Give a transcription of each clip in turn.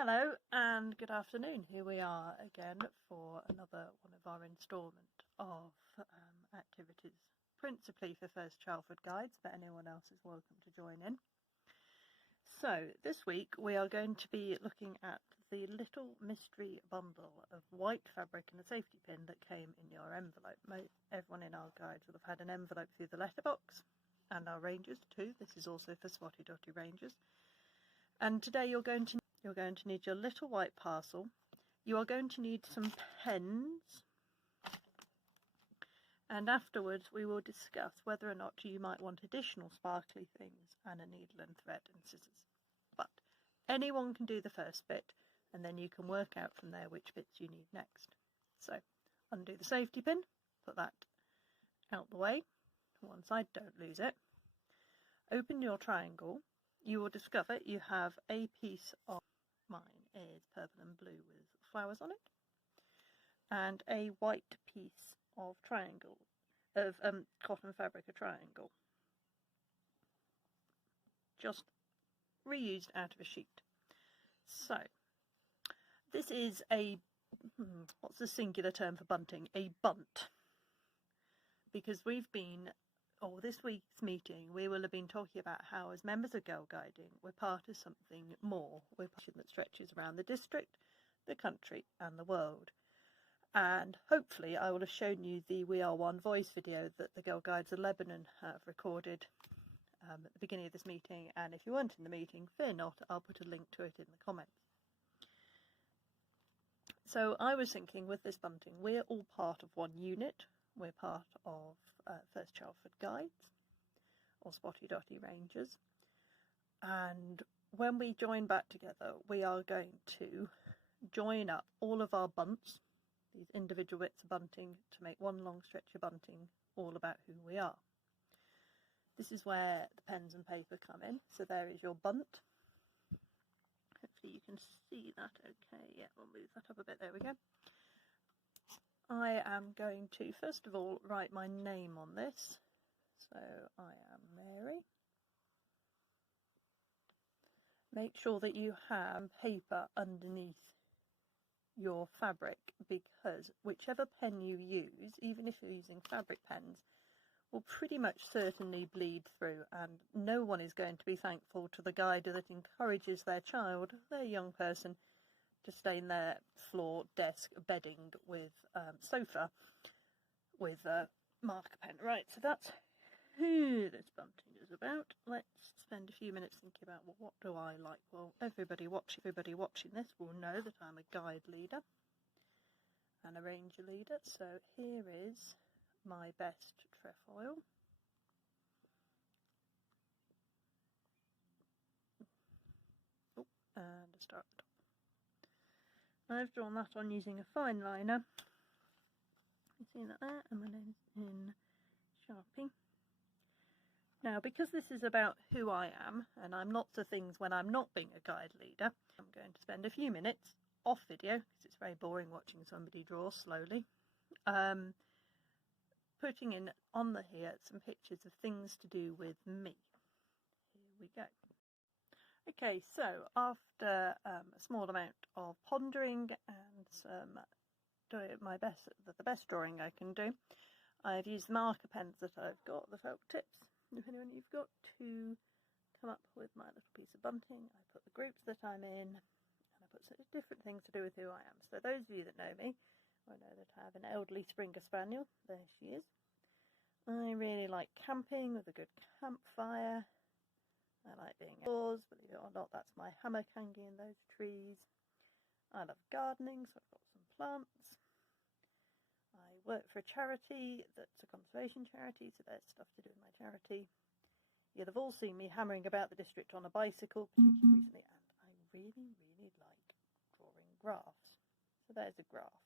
Hello and good afternoon. Here we are again for another one of our instalment of activities, principally for First Chalford guides, but anyone else is welcome to join in. So this week we are going to be looking at the little mystery bundle of white fabric and a safety pin that came in your envelope. Everyone in our guides will have had an envelope through the letterbox, and our rangers too. This is also for Spotty Dotty rangers. And today you're going to need your little white parcel. You are going to need some pens, and afterwards we will discuss whether or not you might want additional sparkly things and a needle and thread and scissors. But anyone can do the first bit, and then you can work out from there which bits you need next. So undo the safety pin, put that out the way to one side, don't lose it. Open your triangle. You will discover you have a piece of, mine is purple and blue with flowers on it, and a white piece of triangle, of cotton fabric, a triangle, just reused out of a sheet. So this is a, what's the singular term for bunting? A bunt, because we've been, this week's meeting, we will have been talking about how, as members of Girl Guiding, we're part of something more. We're part of that stretches around the district, the country, and the world. And hopefully, I will have shown you the We Are One voice video that the Girl Guides of Lebanon have recorded at the beginning of this meeting. And if you weren't in the meeting, fear not, I'll put a link to it in the comments. So I was thinking, with this bunting, we're all part of one unit. We're part of First Chalford Guides, or Spotty Dotty Rangers, and when we join back together, we are going to join up all of our bunts, these individual bits of bunting, to make one long stretch of bunting all about who we are. This is where the pens and paper come in. So there is your bunt. Hopefully you can see that okay. Yeah, we'll move that up a bit. There we go. I am going to, first of all, write my name on this. So I am Mary. Make sure that you have paper underneath your fabric, because whichever pen you use, even if you're using fabric pens, will pretty much certainly bleed through, and no one is going to be thankful to the guide that encourages their child, their young person, to stain their floor, desk, bedding with sofa with a marker pen. Right, so that's who this bunting is about. Let's spend a few minutes thinking about, well, what do I like? Well, everybody watching this will know that I'm a guide leader and a ranger leader. So here is my best trefoil. Oh, and a star at the top. I've drawn that on using a fine liner. You see that there? And my name's in Sharpie. Now, because this is about who I am, and I'm lots of things when I'm not being a guide leader, I'm going to spend a few minutes off video, because it's very boring watching somebody draw slowly, putting in on here some pictures of things to do with me. Here we go. Okay, so after a small amount of pondering and some doing the best drawing I can do, I've used the marker pens that I've got, the felt tips, depending on what you've got, to come up with my little piece of bunting. I put the groups that I'm in, and I put sort of different things to do with who I am. So those of you that know me will know that I have an elderly Springer Spaniel. There she is. I really like camping with a good campfire. I like being outdoors, believe it or not, that's my hammock hanging in those trees. I love gardening, so I've got some plants. I work for a charity that's a conservation charity, so there's stuff to do with my charity. You'll have all seen me hammering about the district on a bicycle, particularly recently, and I really, really like drawing graphs. So there's a graph.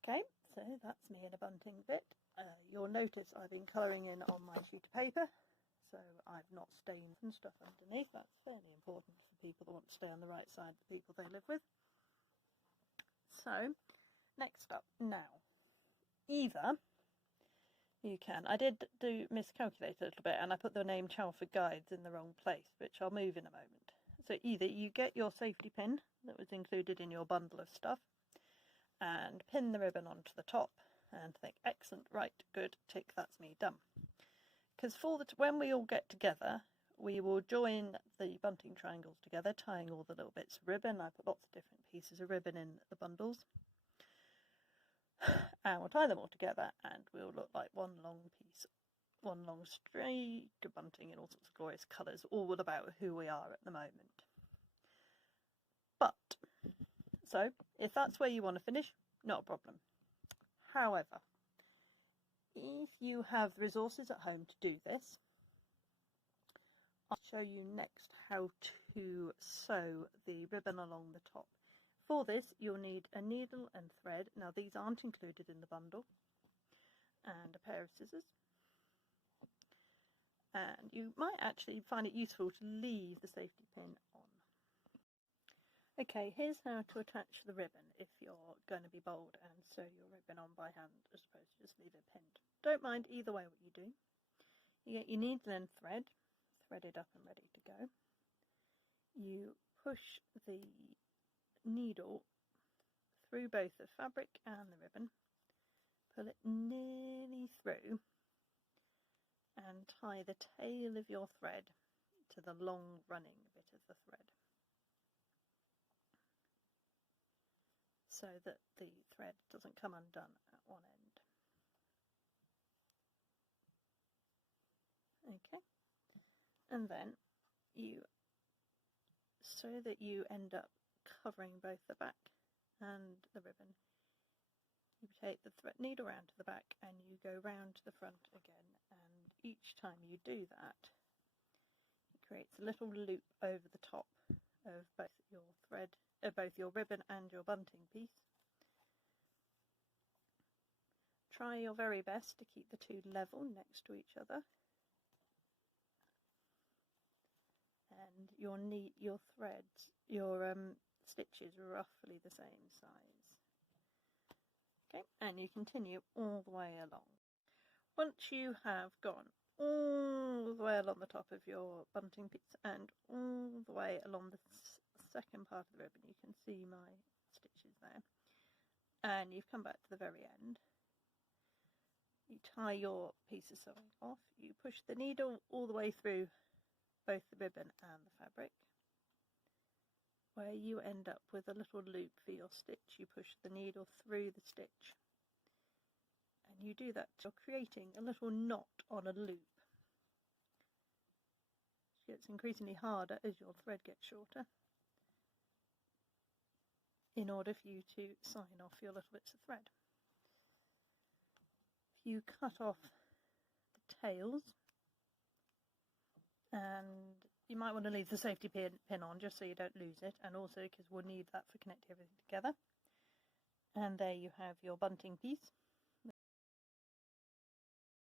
Okay, so that's me in a bunting bit. You'll notice I've been colouring in on my sheet of paper, so I've not stained and stuff underneath. That's fairly important for people that want to stay on the right side of the people they live with. So, next up, now, either you can, I did miscalculate a little bit, and I put the name Chalford Guides in the wrong place, which I'll move in a moment. So either you get your safety pin that was included in your bundle of stuff and pin the ribbon onto the top and think, excellent, right, good, tick, that's me, done. Because when we all get together, we will join the bunting triangles together, tying all the little bits of ribbon. I put lots of different pieces of ribbon in the bundles. And we'll tie them all together and we'll look like one long piece, one long streak of bunting in all sorts of glorious colours, all about who we are at the moment. But, so, if that's where you want to finish, not a problem. However, if you have resources at home to do this, I'll show you next how to sew the ribbon along the top. For this, you'll need a needle and thread. Now, these aren't included in the bundle. And a pair of scissors. And you might actually find it useful to leave the safety pin on. Okay, here's how to attach the ribbon if you're going to be bold and sew your ribbon on by hand as opposed to just leave it pinned. Don't mind either way what you do. You get your needle and thread, threaded up and ready to go. You push the needle through both the fabric and the ribbon, pull it nearly through and tie the tail of your thread to the long running bit of the thread so that the thread doesn't come undone at one end. Okay, and then so that you end up covering both the back and the ribbon, you take the thread needle round to the back and you go round to the front again, and each time you do that it creates a little loop over the top of both your thread, both your ribbon and your bunting piece. Try your very best to keep the two level next to each other, and your threads, your stitches roughly the same size. Okay, and you continue all the way along. Once you have gone all the way along the top of your bunting piece and all the way along the second part of the ribbon, you can see my stitches there, and you've come back to the very end, you tie your piece of sewing off, you push the needle all the way through both the ribbon and the fabric, where you end up with a little loop for your stitch. You push the needle through the stitch and you do that till creating a little knot on a loop. It gets increasingly harder as your thread gets shorter in order for you to sign off your little bits of thread. If you cut off the tails, and you might want to leave the safety pin on just so you don't lose it, and also because we'll need that for connecting everything together. And there you have your bunting piece.